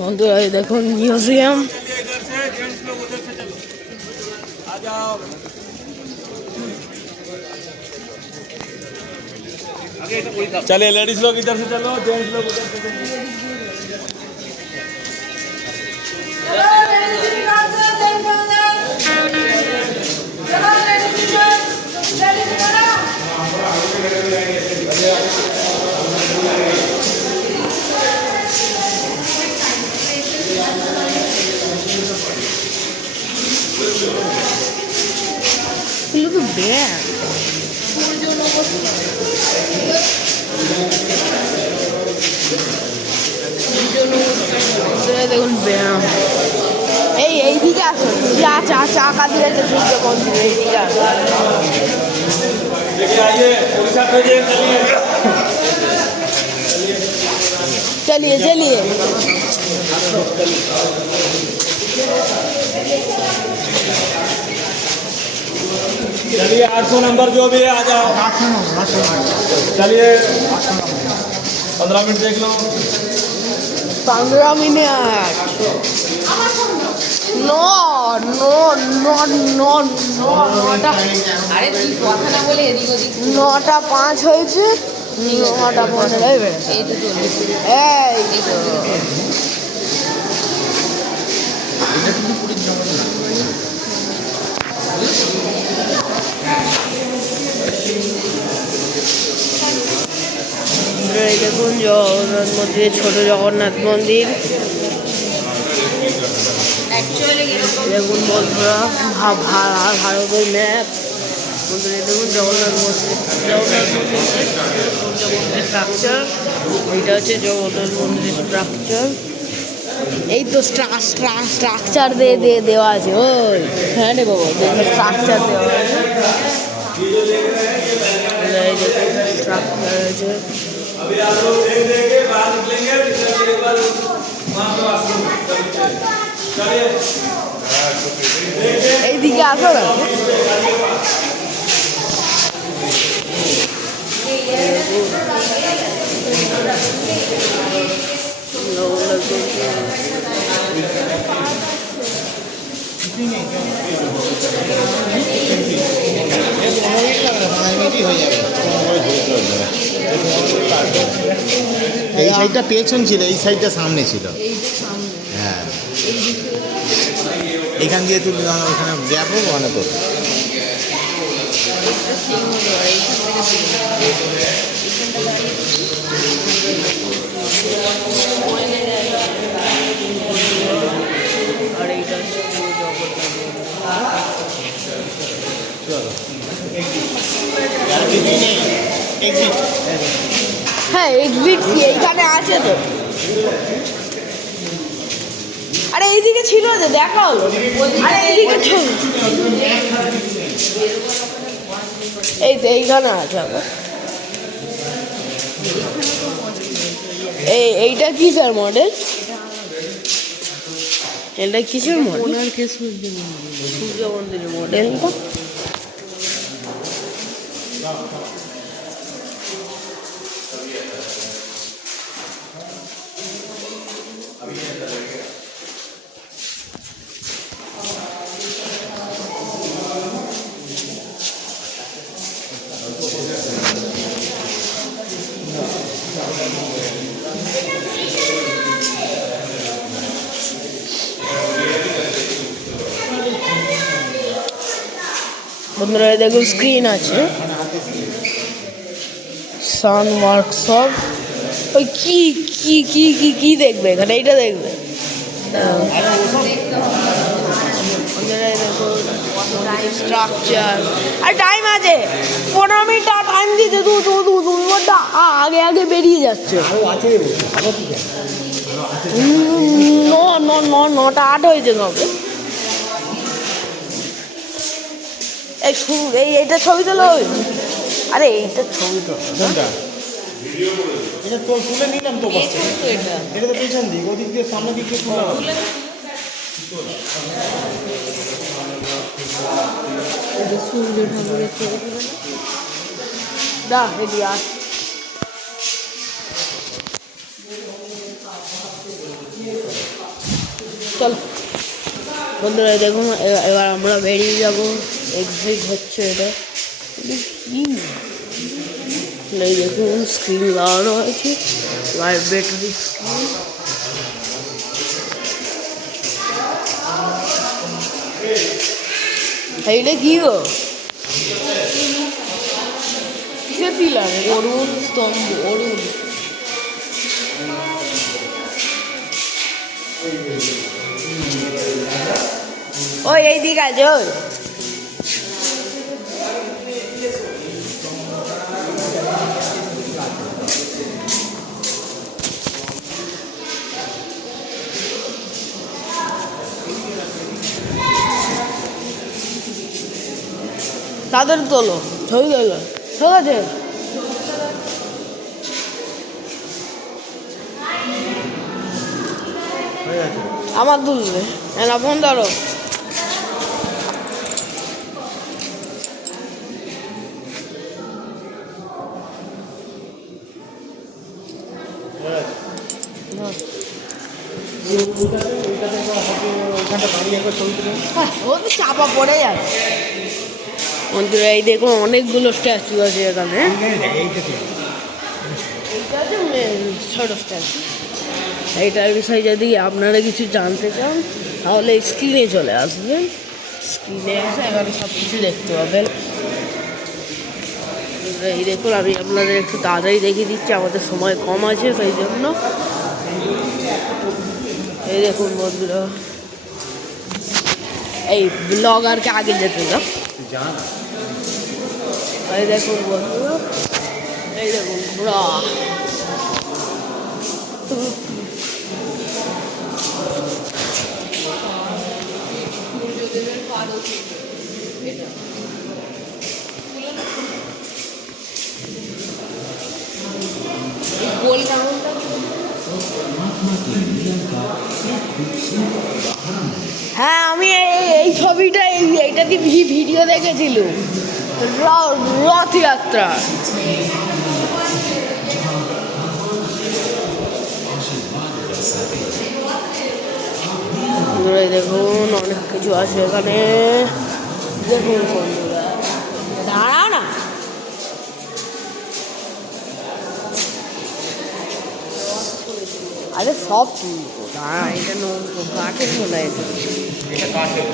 বন্ধুরা এই দেখুন মিউজিয়াম। चलिए लेडीज लोग इधर से चलो, जेंट्स लोग उधर से चलो। Look at that. দেখুন ব্যায়াম এইদিকে আসো, চাকা দিয়ে সূর্য মন্দির এইদিকে আসো। चलिए चलिए चलिए 800 नंबर जो भी है आ जाओ। चलिए 15 मिनट देख लो। 15 minute no no no no no 9টা 5 হয়েছে, 9টা 15 দেখুন জগন্নাথ মন্দির, ছোট জগন্নাথ মন্দির। দেখুন বন্ধুরা ভারতের ম্যাপ। বন্ধুরা দেখুন জগন্নাথ মন্দির, স্ট্রাকচার। এইটা হচ্ছে জগন্নাথ মন্দিরের স্ট্রাকচার। এই তো স্ট্রাকচার দিয়ে দেওয়া আছে। ওই হ্যাঁ রে বাবা, স্ট্রাকচার দেওয়া আছে। স্ট্রাকচার আছে। এইদিকে আসো না। এই সাইডটা পেছন ছিল, এই সাইডটা সামনে ছিল। হ্যাঁ, এখান দিয়ে তুলে ওখানে গ্যাপ হোক অনেক। আর এইটা হচ্ছে হ্যাঁ এক্সিট এইখানে আছে তো। আরে এইদিকে ছিল তো, দেখা হলো। আরে এইদিকে ছবি এই তো এইখানে আছে। এইটা কিসের মডেল? এটা কিসের মডেল? সূর্য মন্দিরের মডেলটা। বন্ধুরা দেখুন স্ক্রিন আছে, সান ওয়ার্কশপ। ওই কি কি কি কি কি দেখবে এখানে? এইটা দেখবে। স্ট্রাকচার আর টাইম আছে 15 মিনিট টাইম দিতে। আগে আগে বেরিয়ে যাচ্ছে। 9টা 8 হয়েছে কবে? এই শুরু এইটা ছবি তোলো। আরে এইটা ছবি তোলো। এটা তো তুলে নিলাম তো, এটা তো পেছন দিক, ওদিক দিয়ে সামনে দিক দিয়ে তুললাম। সূর্য ঠাকুরের ছবি দা এদিকে আস। Yeah. চলো বন্ধুরা দেখুন এবার আমরা বেরিয়ে যাবো। এক্সিট হচ্ছে এটা কি এই দেখুন স্ক্রিন লাগানো হয়েছে, ভাইব্রেটরি স্ক্রিন। এইটা কি গো? কিসের পিলার? অরুণ স্তম্ভ, অরুণ। ওই এই দিক আছে ওই। তাদের তোলো, ছবি তোলো, ঠিক আছে? আমার তুলবে না, ফোন ধরো। ও তো চাপা পড়ে যাচ্ছে। বন্ধুরা এই দেখুন অনেকগুলো স্ট্যাচু আছে এখানে। এইটা হচ্ছে ছোট স্ট্যাচু। এইটার বিষয়ে যদি আপনারা কিছু জানতে চান তাহলে স্ক্রিনে চলে আসবেন, স্ক্রিনে এসে এখানে সব কিছু দেখতে পাবেন। এই দেখুন আমি আপনাদের একটু তাড়াতাড়ি দেখিয়ে দিচ্ছি, আমাদের সময় কম আছে সেই জন্য। এই দেখুন বন্ধুরা, এই ব্লগারকে আগে যেতে দাও। এই দেখুন বন্ধুরা, এই দেখুন ঘোড়া। হ্যাঁ আমি এই ছবিটা এইটাতে ভিডিও দেখেছিল, রথযাত্রা। দেখুন অনেক কিছু আছে এখানে। দেখুন বন্ধুরা, দাঁড়াও না। আরে সব তুলবো, দাঁড়া। এটা কাঠের মনে হয়, এটা কাঠের।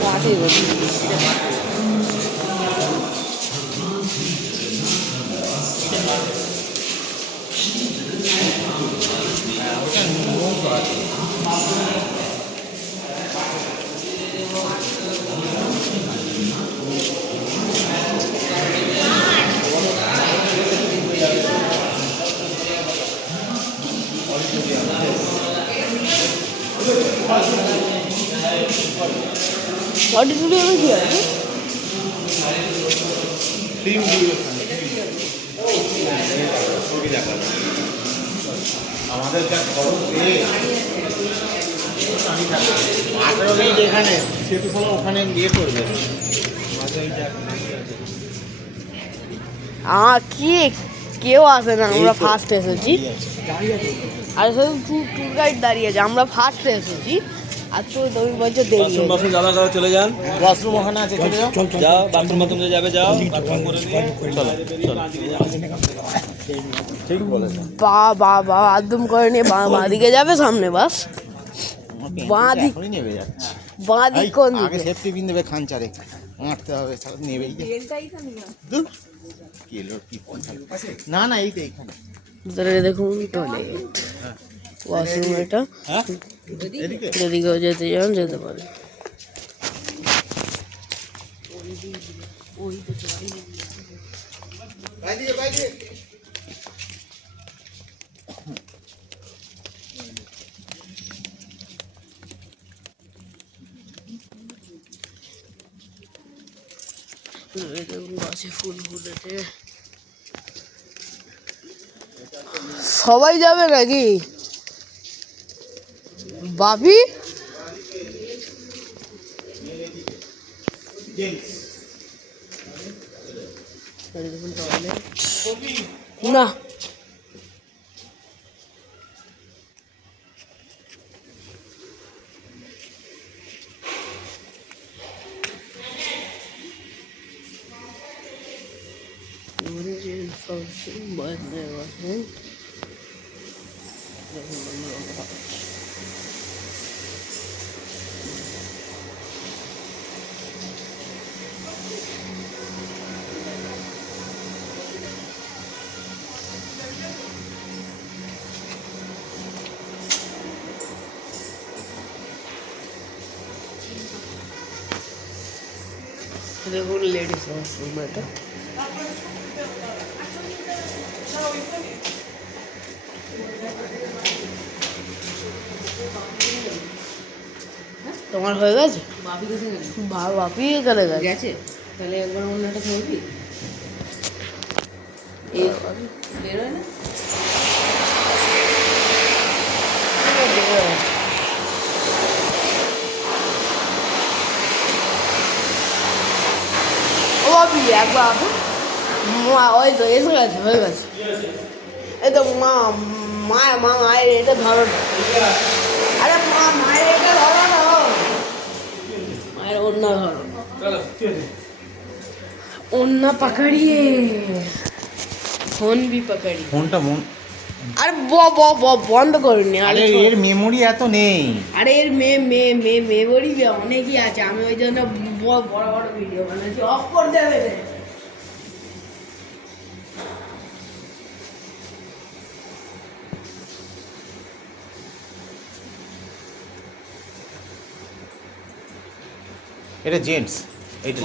অডিটোরিয়ামে কি আছে? আমাদের যা খরচ যেখানে সেটু সময় ওখানে গিয়ে করবে। কি কেউ আসে না, আমরা ফার্স্ট এসেছি। আর শুধু ট্যুর গাইড দাঁড়িয়ে আছে, আমরা ফার্স্ট এসেছি। আর তো তুমি বলছো দেরি চলে যান, ওয়াশরুম ওখানে আছে, যাও বাথরুম যাবে, যাও বাথরুম করে ঠিক বলেছেন। বাথরুম করে নিয়ে বাঁদিকে যাবে, সামনে বাস। বাঁদিক নেবে যাচ্ছে, বাঁদিক কোন আগে সেফটি পিন দেবে, খানচারে হাঁটতে হবে, নেবেই। না না এই তো এইখানে দেখুন টয়লেট, ওয়াশরুম। এটা যদি কেউ যেতে চান যেতে পারে। দেখুন গাছে ফুল ফুটেছে। সবাই যাবে নাকি বাপি? না বন্ধ বসে দেখুন লেডিস ওয়াশরুম এটা তোমার হয়ে গেছে বাপি কোথায় গেল? বাপি এখানে গেছে গেছে তাহলে একবার অন্যটা ধরবি এই বেরোয় না ও বাপি একবার আপু ওই তো এসে গেছে হয়ে গেছে এই তো মায়ের এটা ধরো না আরে মায়ের এটা ধরো না মায়ের অন্য ধরো অন্য পাকড়িয়ে ফোন भी पकड़ी ফোনটা আরে বন্ধ করুন আরে এর মেমোরি এত নেই। আরে এর মেমোরি অনেকই আছে আমি ওই জন্য বড় বড় ভিডিও বানাচ্ছি অফ করে দেবে রে। এটা জেন্টস এইটা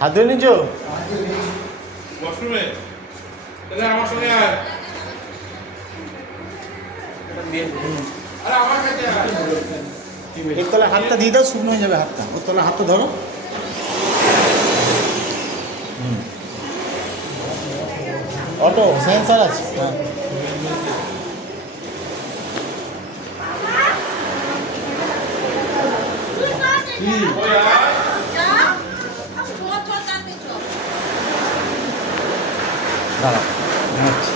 হাত ধরে নিচ্ছ ওয়াশরুমে তাহলে আমার সঙ্গে আয় আরে আমার কাছে আয় এর তলায় হাতটা দিয়ে দাও, শুকনো হয়ে যাবে হাতটা। ওর তলায় হাতটা ধরো। অটো সেন্সার আছে। হ্যাঁ ওই আয় দাঁড়াও ঘুমাচ্ছি।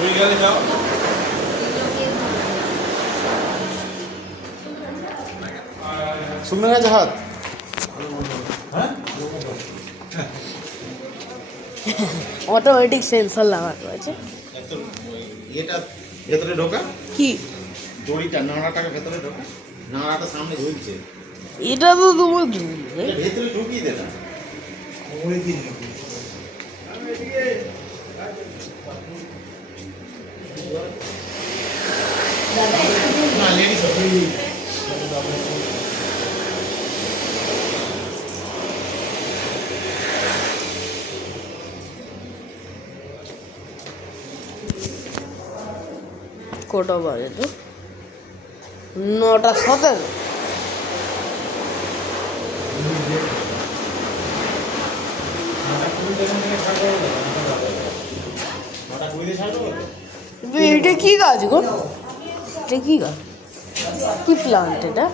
ওই গেলে যাও শুকনো গেছে হাত? হ্যাঁ অটোমেটিক সেন্সর লাগানো আছে এটা ভেতরে ঢোকা, কি দড়িটা নাড়াটাকে ভেতরে ঢোকা, নাড়াটা সামনে ঝুলছে, এটা তো তোমার এটা ভেতরে ঢুকিয়ে দে না। না লেডিস কটা বাজে তো 9:17 এটা কি গাছ গো এটা কি গাছ কি প্লান্ট এটা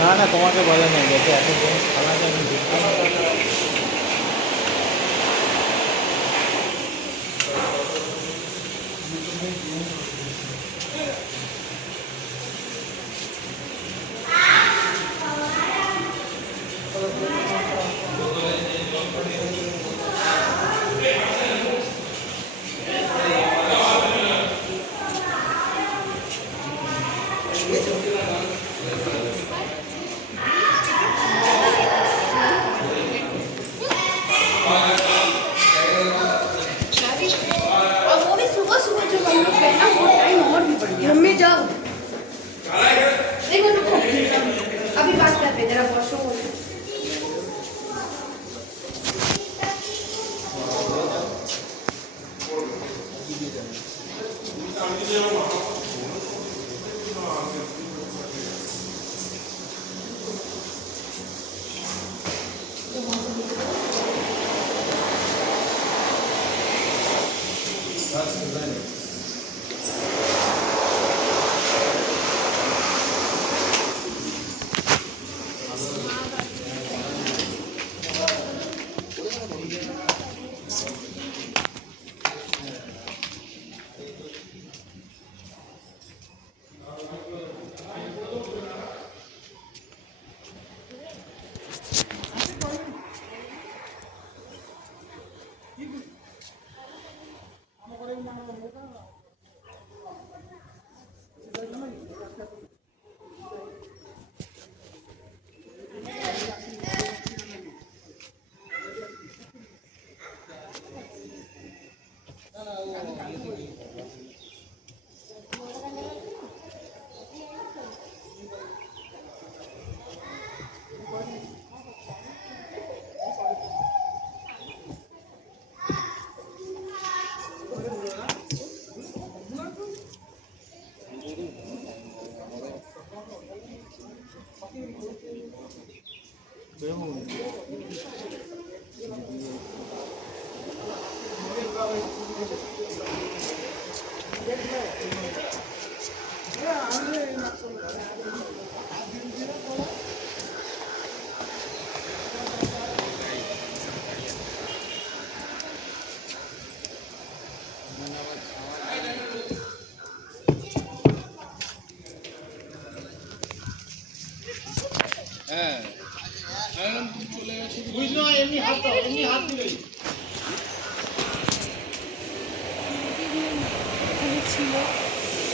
না না তোমাকে বলে না, গেছে এত জিনিস খাওয়া যায় আমি দেখতে और वो भी सुबह सुबह जो हम लोग पहना वो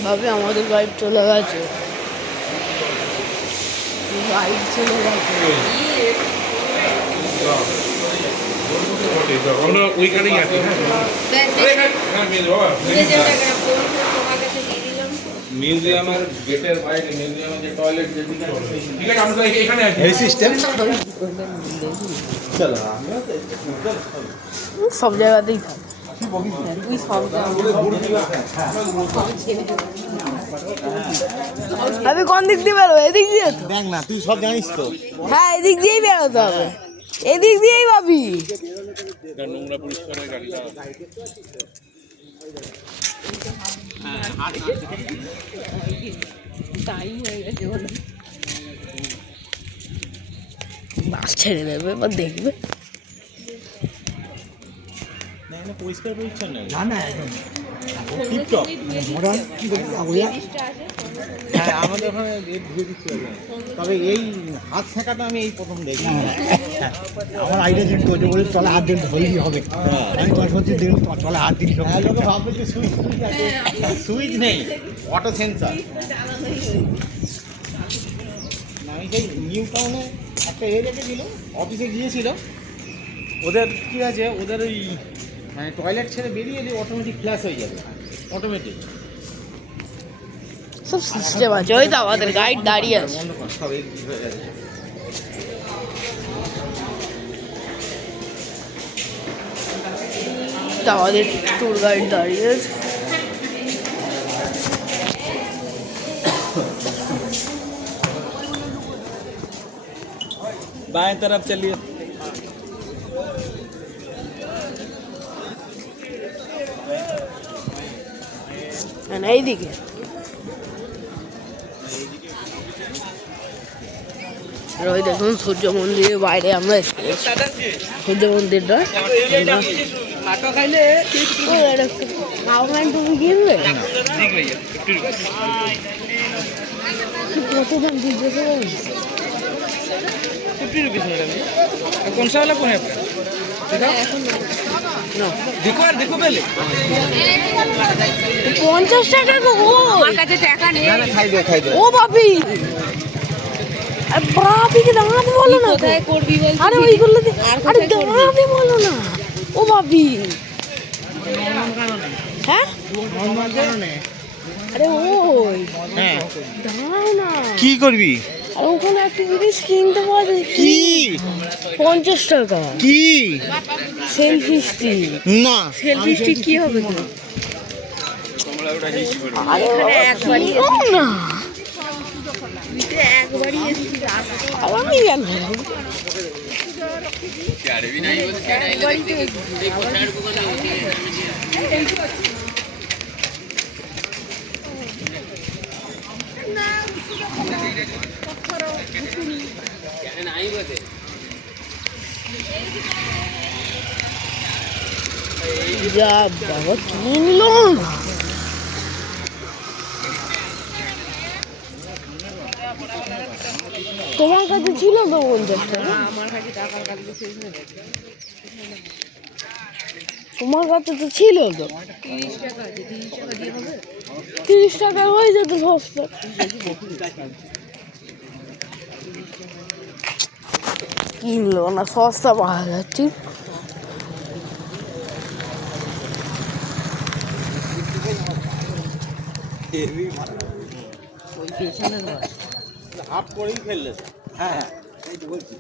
ভাবে আমাদের গাইড চলে গেছে, গাইড চলে গেছে। আমরা ওইখানেই আছি। মিউজিয়ামের গেটের বাইরে, মিউজিয়ামের যে টয়লেট যেদিকে আছে, ঠিক আছে আমরা এখানে আছি। এই সিস্টেম সব জায়গাতেই থাকে। তুই সব আমি কোন দিক দিয়ে বেরোবো? এদিক দিয়ে তো। দেখ না, তুই সব জানিস তো। হ্যাঁ, এদিক দিয়েই বেরোতে হবে, এদিক দিয়েই ভাবি। নোংরা পরিষ্কারের গাড়িটা তাই হয়ে গেছে বলে বাস ছেড়ে দেবে বা দেখবে। পরিষ্কার পরিচ্ছন্ন না না, একদম টিপটপ মডার্ন। হ্যাঁ, আমাদের ওখানে ধুয়ে দিচ্ছে। তবে এই হাত শেখাটা আমি এই প্রথম দেখি। আমার আইডিয়া যেন করছে বলে চলে হাত দিন ধরলেই হবে। আমি বলছি দেখুন চলে হাত দিন হ্যাঁ, লোকে ভাববে যে সুইচ আছে, সুইচ নেই, অটো সেন্সার। আমি সেই নিউ টাউনে একটা রেখেছিল, অফিসে গিয়েছিল, ওদের কী আছে, ওদের ওই মানে টয়লেট ছেড়ে বেরিয়ে দিয়ে অটোমেটিক ফ্ল্যাশ হয়ে যাবে, অটোমেটিক। সব সিস্টেম আছে। ওই তো আমাদের গাইড দাঁড়িয়ে আছে। বন্ধ কর, সব এই হয়ে গেছে। তো আমাদের ট্যুর গাইড দাঁড়িয়ে আছে। बाएं तरफ चलिए। এইদিকে ওই দেখুন সূর্য মন্দিরের বাইরে আমরা এসেছি। সূর্য মন্দিরটা তুমি কিনবে কত দাম জিজ্ঞাসা করুন। 50 रुपीस मैडम ये कौन सा वाला कौन है आपका? देखो यार, देखो पहले 50 টাকা গো। আমার কাছে টাকা নেই। খাই দে। ও বাপি, বাপিকে দাঁড়াতে বলো না। কোথায় করবি বল? আরে ওইগুলো আর আরে কোথায় করবি? দাঁড়াতে বলো না। ও বাপি, হ্যাঁ আরে ওই হ্যাঁ, দাঁড়াও না। কি করবি? আর ওখানে একটা জিনিস কিনতে পাওয়া যায়। কি 50 টাকা কি? Selfie stick. না, সেলফি স্টিক কি হবে তো? এখানে একবারই না একবারই এসেছি আমি কেন একবারই তো এসেছি। যা বাবা কিনলো না তোমার কাছে ছিল তো 50 টাকা আমার কাছে টাকার কাছে শেষ হয়ে গেছে। তোমার কাছে তো ছিল তো 30 টাকা আছে, 30 টাকা দিয়ে হবে? 30 টাকা হয়ে যেত সস্তা কিনলো না সস্তা পাওয়া যাচ্ছে ওই পেছনের ঘর। হাফ করেই ফেললে তো। হ্যাঁ এই তো বলছি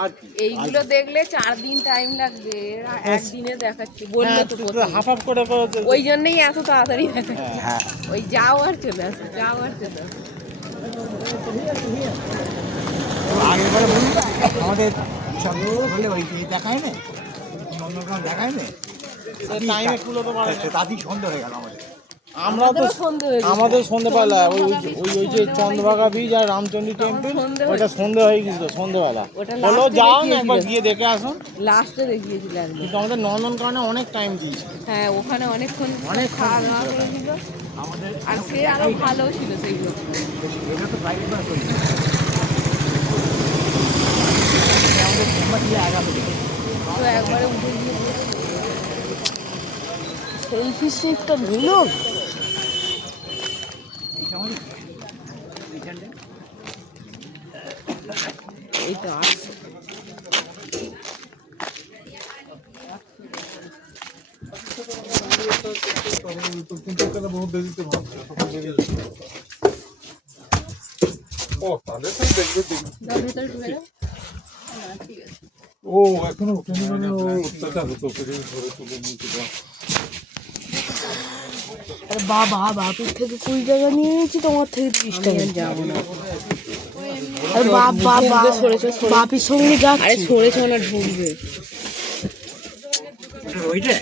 আর কি এইগুলো দেখলে 4 দিন টাইম লাগবে, এরা একদিনে দেখাচ্ছে বললো তো প্রথমে। হাফ হাফ করে ওই জন্যই এত তাড়াতাড়ি দেখাচ্ছে। হ্যাঁ ওই যাও আর চলে আসো, যাও আর চলে আসো। আগের বারে বলুন আমাদের সঙ্গে বলে ওই দেখায় না নন্দনকানন দেখায় না টাইমে খুলে তো পারে তাতেই সন্দেহ হয়ে গেল আমাদের আমরা তো আমাদেরও সন্ধে হয়ে গেছে। আমাদের সন্ধ্যেবেলা ওই যে চন্দ্রভাগা বীজ আর রামচন্দ্রী টেম্পল সন্ধে ওটা সন্ধে হয়ে গেছিল সন্ধ্যেবেলা ওটা হলো last এ যাও না দেখিয়েছিল। একবার গিয়ে দেখে আসুন লাস্টে দেখিয়েছিল একদম। কিন্তু আমাদের নন্দনকাননে অনেক টাইম দিয়েছে হ্যাঁ, ওখানে অনেকক্ষণ অনেকক্ষণ খাওয়া দাওয়া হয়েছিল। আর সে আরো ভালো ছিল সেইগুলো। এটা তো প্রাইভেট বাস হয়েছে তো একবারে উঠে গিয়ে সেলফি স্টিকটা দিল এই তো আসছে। দাও, ভেতরে ঢুকে যাও। ও এখনো ওঠেনি মানে ও অত্যাচার হতো ধরে তুলে নিতে দাও আরে বাবা বাপুর থেকে 20 টাকা নিয়ে নিয়েছি তোমার থেকে 30 টাকা যাবো না। আরে বাবা বাপির সঙ্গে আরে যাচ্ছি সরেছে না, ঢুকবে। ওইটা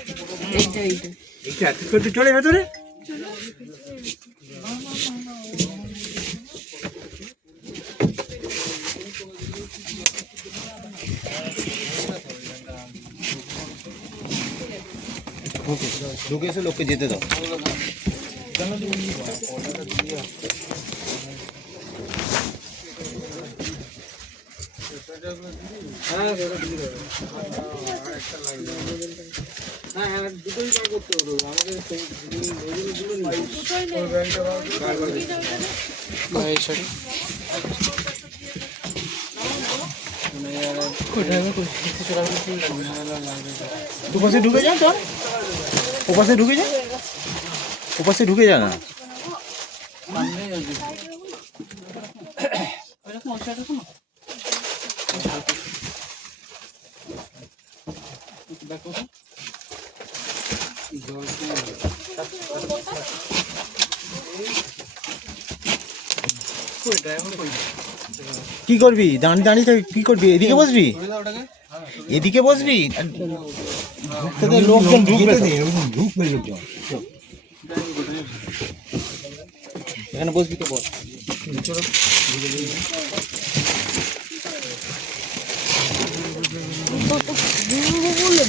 এইটা এইটা এইটা করতে চলে ভেতরে ঢুকে এসে লোককে যেতে দাও ওপাশে ঢুকে যান তো ওপাশে ঢুকে যান ওপাশে ঢুকে যান না কি করবি দাঁড়িয়ে দাঁড়িয়ে কি করবি এদিকে বসবি এদিকে বসবি তোদের লোকজন ঢুকবে তো। ঢুকবে লোকজন এখানে বসবি তো বল বলে